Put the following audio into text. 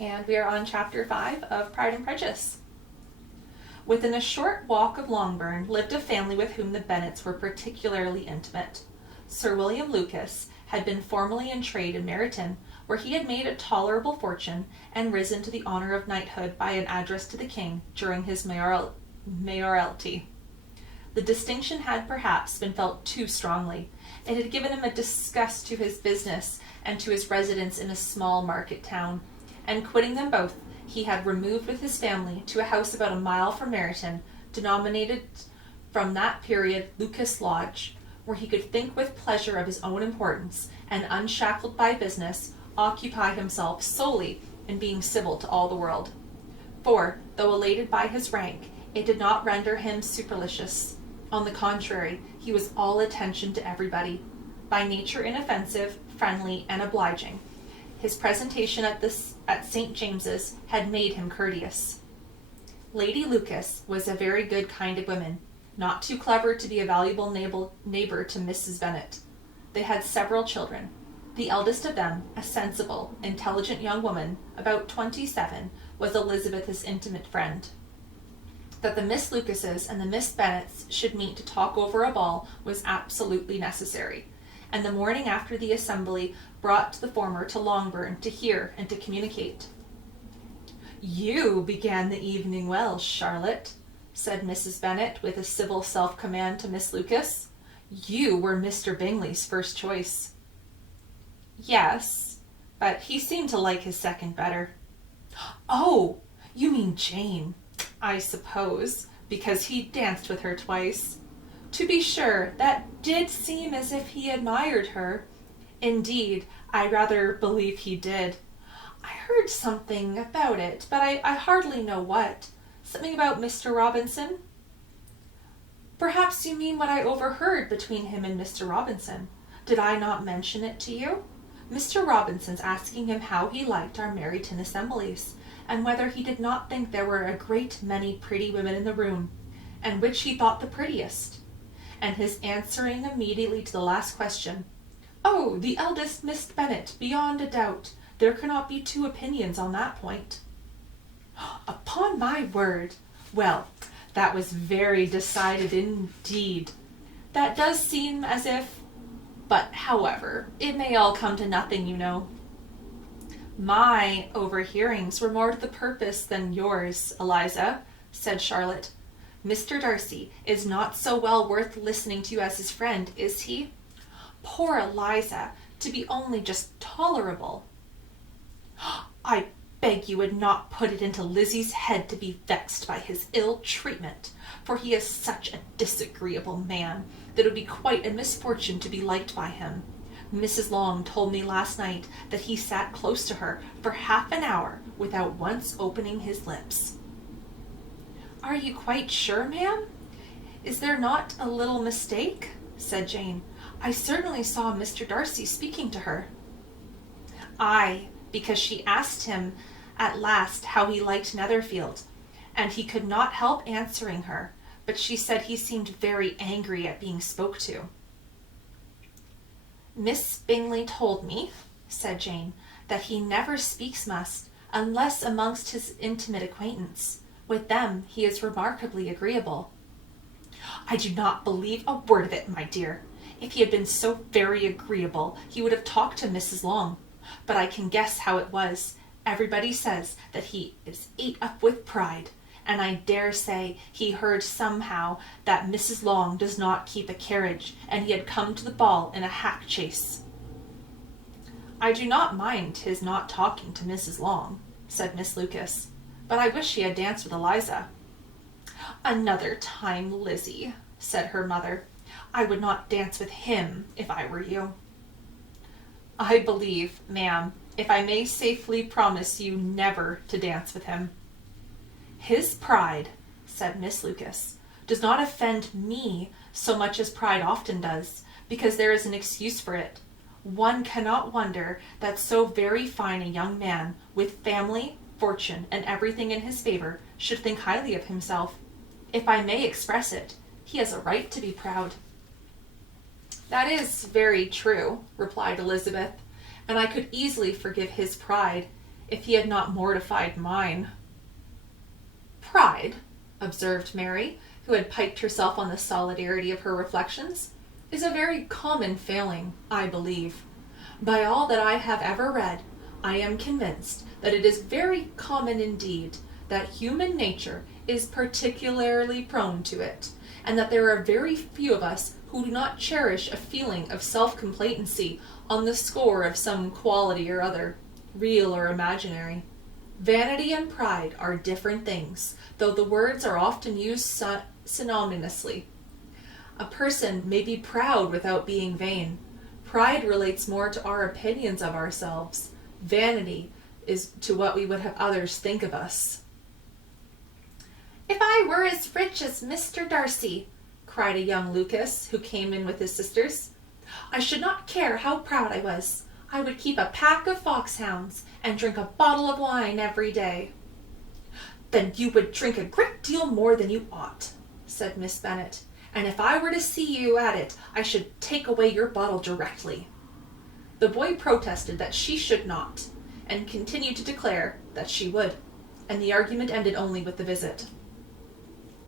And we are on chapter 5 of Pride and Prejudice. Within a short walk of Longbourn lived a family with whom the Bennets were particularly intimate. Sir William Lucas had been formerly in trade in Meryton, where he had made a tolerable fortune and risen to the honour of knighthood by an address to the king during his mayoralty. The distinction had perhaps been felt too strongly. It had given him a disgust to his business and to his residence in a small market town, and quitting them both, he had removed with his family to a house about a mile from Meryton, denominated from that period Lucas Lodge, where he could think with pleasure of his own importance, and unshackled by business, occupy himself solely in being civil to all the world. For, though elated by his rank, it did not render him supercilious. On the contrary, he was all attention to everybody. By nature inoffensive, friendly, and obliging, his presentation at St. James's had made him courteous. Lady Lucas was a very good kind of woman, not too clever to be a valuable neighbour to Mrs. Bennet. They had several children. The eldest of them, a sensible, intelligent young woman, about 27, was Elizabeth's intimate friend. That the Miss Lucases and the Miss Bennets should meet to talk over a ball was absolutely necessary, and the morning after the assembly brought the former to Longbourn to hear and to communicate. "You began the evening well, Charlotte," said Mrs. Bennet with a civil self-command to Miss Lucas. "You were Mr. Bingley's first choice." "Yes, but he seemed to like his second better." "Oh, you mean Jane, I suppose, because he danced with her twice. To be sure, that did seem as if he admired her. Indeed, I rather believe he did. I heard something about it, but I hardly know what. Something about Mr. Robinson?" "Perhaps you mean what I overheard between him and Mr. Robinson. Did I not mention it to you? Mr. Robinson's asking him how he liked our Meryton assemblies, and whether he did not think there were a great many pretty women in the room, and which he thought the prettiest. And his answering immediately to the last question, 'Oh, the eldest Miss Bennet, beyond a doubt. There cannot be two opinions on that point.'" "Upon my word! Well, that was very decided indeed. That does seem as if... But, however, it may all come to nothing, you know." "My overhearings were more to the purpose than yours, Eliza," said Charlotte. "Mr. Darcy is not so well worth listening to as his friend, is he? Poor Eliza, to be only just tolerable." "I beg you would not put it into Lizzie's head to be vexed by his ill treatment, for he is such a disagreeable man that it would be quite a misfortune to be liked by him. Mrs. Long told me last night that he sat close to her for half an hour without once opening his lips." "Are you quite sure, ma'am? Is there not a little mistake?" said Jane. "I certainly saw Mr. Darcy speaking to her." "Aye, because she asked him at last how he liked Netherfield, and he could not help answering her, but she said he seemed very angry at being spoke to." "Miss Bingley told me," said Jane, "that he never speaks much, unless amongst his intimate acquaintance. With them he is remarkably agreeable." "I do not believe a word of it, my dear. If he had been so very agreeable, he would have talked to Mrs. Long. But I can guess how it was. Everybody says that he is ate up with pride, and I dare say he heard somehow that Mrs. Long does not keep a carriage, and he had come to the ball in a hack chaise." "I do not mind his not talking to Mrs. Long," said Miss Lucas, "but I wish he had danced with Eliza." "Another time, Lizzie," said her mother. "I would not dance with him if I were you." "I believe, ma'am, if I may safely promise you never to dance with him." "His pride," said Miss Lucas, "does not offend me so much as pride often does, because there is an excuse for it. One cannot wonder that so very fine a young man, with family, fortune, and everything in his favour, should think highly of himself. If I may express it, he has a right to be proud." "That is very true," replied Elizabeth, "and I could easily forgive his pride if he had not mortified mine." "Pride," observed Mary, who had piqued herself on the solidarity of her reflections, "is a very common failing, I believe. By all that I have ever read, I am convinced that it is very common indeed, that human nature is particularly prone to it, and that there are very few of us who do not cherish a feeling of self-complacency on the score of some quality or other, real or imaginary. Vanity and pride are different things, though the words are often used synonymously. A person may be proud without being vain. Pride relates more to our opinions of ourselves. Vanity is to what we would have others think of us." "If I were as rich as Mr. Darcy," cried a young Lucas, who came in with his sisters, "I should not care how proud I was. I would keep a pack of foxhounds, and drink a bottle of wine every day." "Then you would drink a great deal more than you ought," said Miss Bennet, "and if I were to see you at it, I should take away your bottle directly." The boy protested that she should not, and continued to declare that she would, and the argument ended only with the visit.